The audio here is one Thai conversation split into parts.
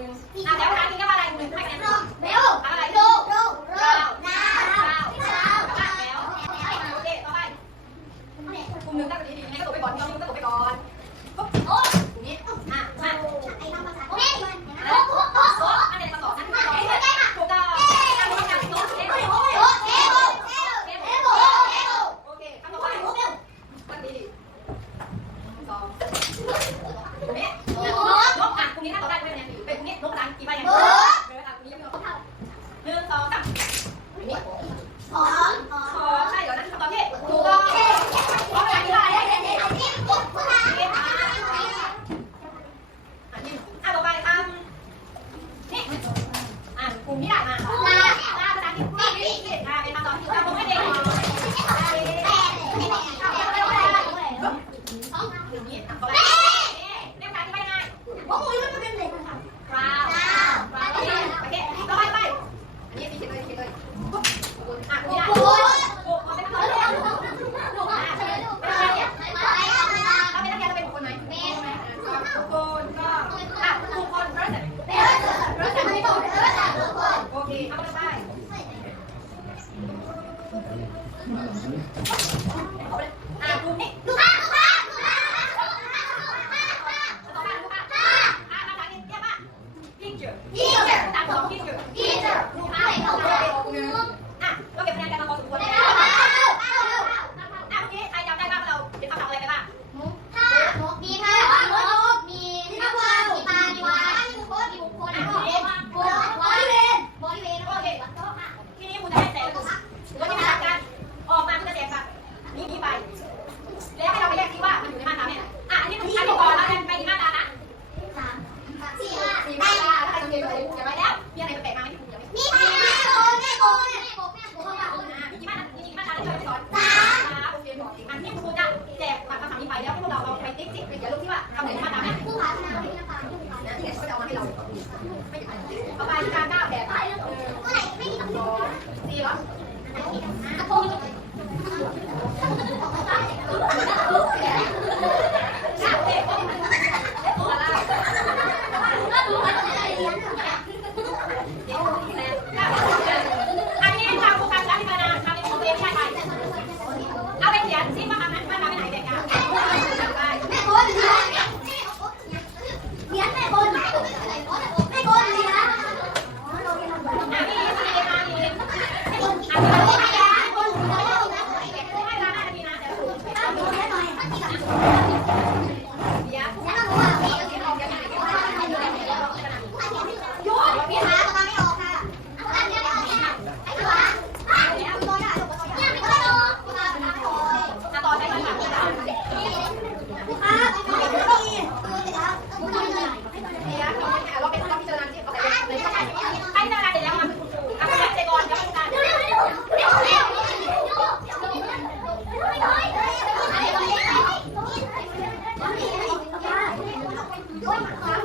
นี้คุณจะให้แจกรถที่มาจากการอาคุณจะแจกบัตรนี้นี้ไปแล้ วให้ Opa!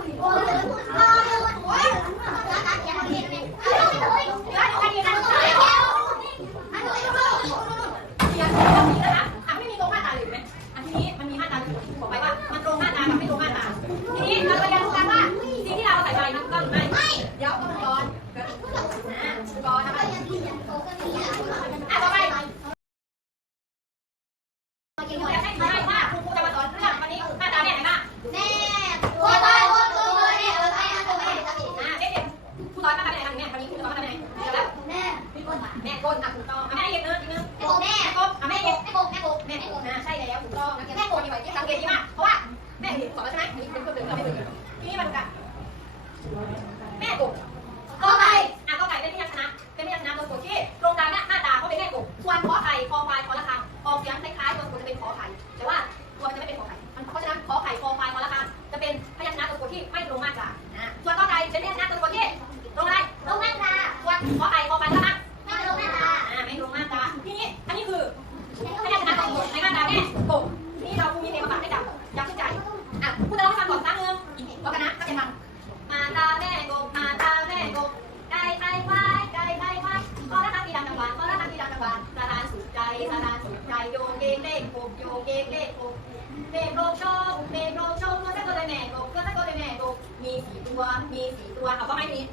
ตัว B สี่ตัว เอาก็ให้นี้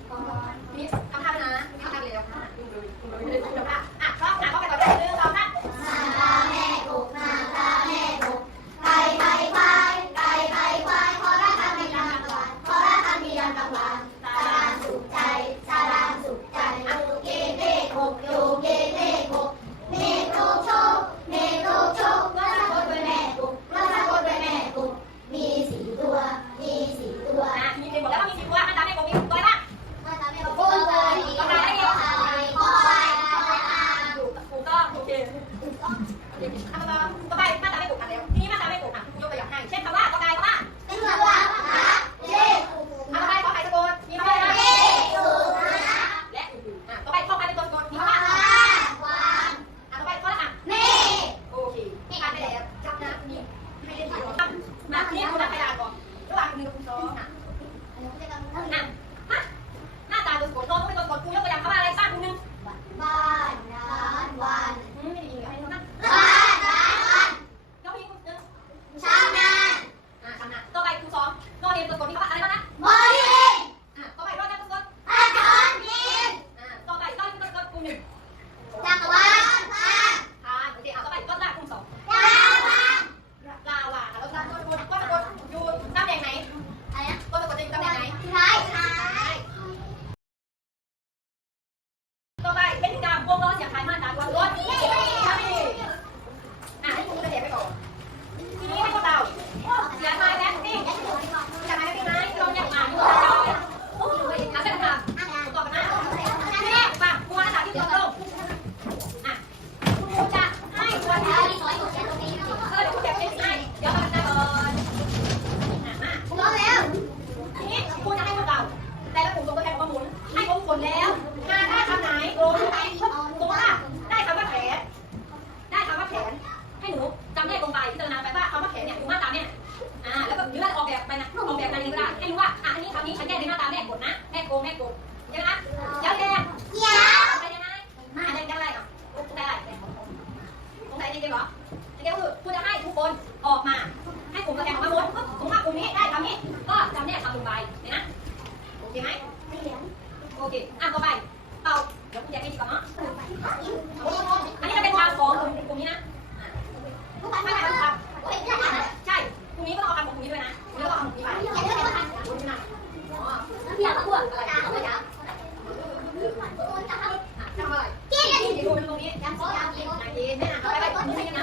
Mặt nạ của da gà. ผนแล้วงาได้คำไหนโกรธไปโกรธอะได้คำว่าแขนได้คำว่าแขนให้หนูจำแนกลงไปพิจารณาไปว่าคำว่าแขนเนี่ยอยู่มาตราเนี่ยอ่าแล้วก็ยืดออกแบบไปนะออกแบบมาเองก็ได้ให้รู้ว่าอะอันนี้คำนี้ฉันแก้ในมาตราแม่กดนะแม่โกแม่โกใช่ไหมยาวแดงยาวไปยังไงมาได้ได้อะได้ได้สงสัยจริงๆเหรอจริก็คือคุณจะให้ทุกคนออกมาให้ผมมาแทนออกมาหมดปุ๊บสมมติว่ากลุ่นี้ได้คำนี้ก็จำแนกคำลงไปเนี่ยนะโอเคไหม โอเค อะต่อไปเป่าเดี๋ยวคุณอยากให้ดีก่อนเนาะ อันนี้จะเป็นทางของกลุ่มกลุ่มนี้นะอะไม่ไม่ไม่ครับใช่กลุ่มนี้ก็ต้องเอาคำของกลุ่มนี้ด้วยนะกลุ่มนี้ก็เอาคำของกลุ่มนี้ไปกลุ่มนี้นะอ๋ออยากพูดอะไรอยากพูดอยากจะทำอะไรกินกันดีกว่าตรงนี้ยังขอตามกินนะกินไม่นานไปไปต้นนี้นะ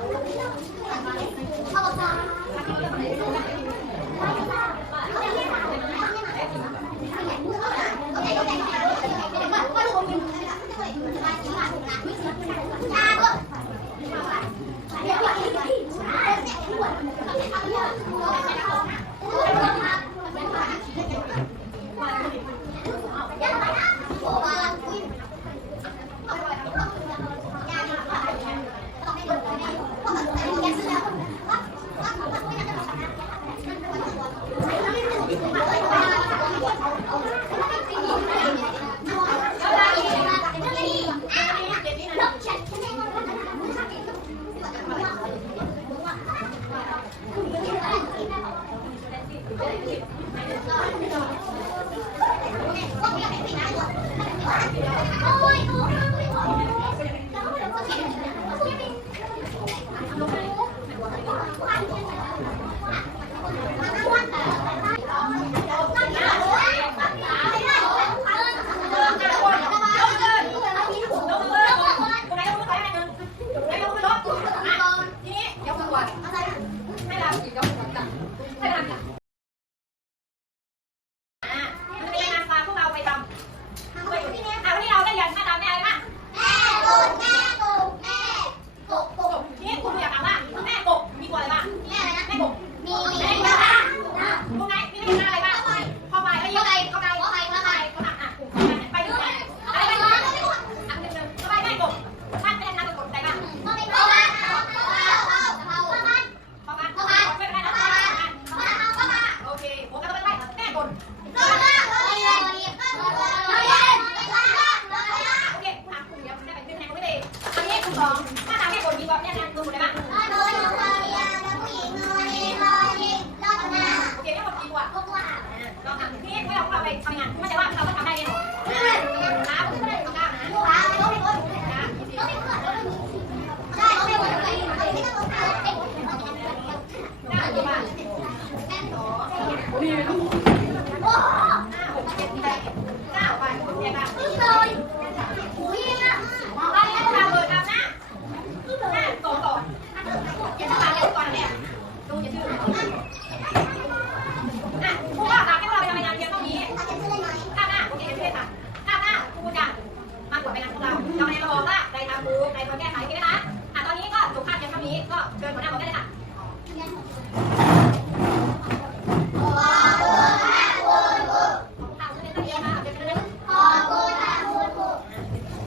어. สองถ้าทำให้คนมีความแน่นอนดูได้บ้างโอเคไม่หมดดีกว่าก็ว่าลองทำนี่ไม่เอาเราไปทำงาน